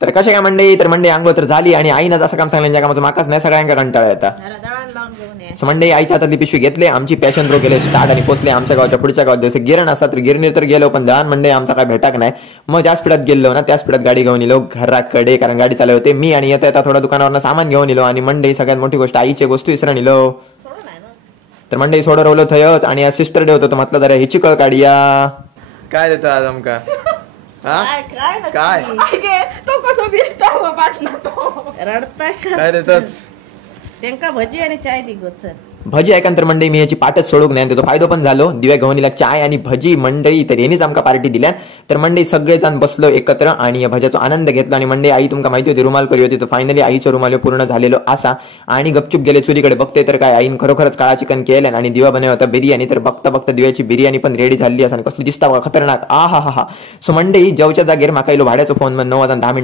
तर कशा काय मंडई, तर मंडई अंघोळ तर झाली आणि आईनं जसं काम सांगलं ज्या कामाचं माकाच नाही सगळ्यांका कंटाळा येतात. सो मंडई आईच्या हातातली पिशवी घेतले, आमची पॅशन प्रो केले स्टार्ट आणि पोचले आमच्या गावच्या पुढच्या गावात. जसं गिरण असतात तर गिरणीर तर गेलो, पण दळण मंडई आमचा काय भेटाक नाही. मग ज्या स्पीडात गेलो ना त्या स्पीडात गाडी घेऊन येलो घराकडे, कारण गाडी चालू होते मी. आणि येता येता थोडा दुकानावरनं सामान घेऊन येलो आणि मंडई सगळ्यात मोठी गोष्ट आईची वस्तू विसरून येलो. तर मंडई सोडं रवलो थयच आणि या सिस्टर डे होतो म्हटलं जरा ह्याची कळ काढूया. काय देतो आज आमका? काय काय देतोस? त्यांका भजी आणि चाय दिगोच. भजी ऐकंतर मंडई मी याची पाठच सोडूक नाही, त्याचा फायदो पण झालो. दिव्या घेऊन चाय आणि भजी मंडई, तर यांनीच आमका पार्टी दिल्या. तर मंडई सगळेजण बसलो एकत्र आणि या भज्याचा आनंद घेतला. आणि मंडई आई तुमका माहिती होती रुमाल करी होती, तर फायनली आईचा रुमाल पूर्ण झालेलो असा. आणि गपचूप गेले चुलीकडे बघते तर काय आईन खरोखरच काळा चिकन केलं आणि दिवा बनवला होता बिर्याणी. तर बघता बघता दिव्याची बिर्याणी पण रेडी झाली असं कसली दिसता बघा खतरनाक. आ हा हा हा. सो मंडई जेवच्या जागेर माका भाड्याचा फोन 9:10 मी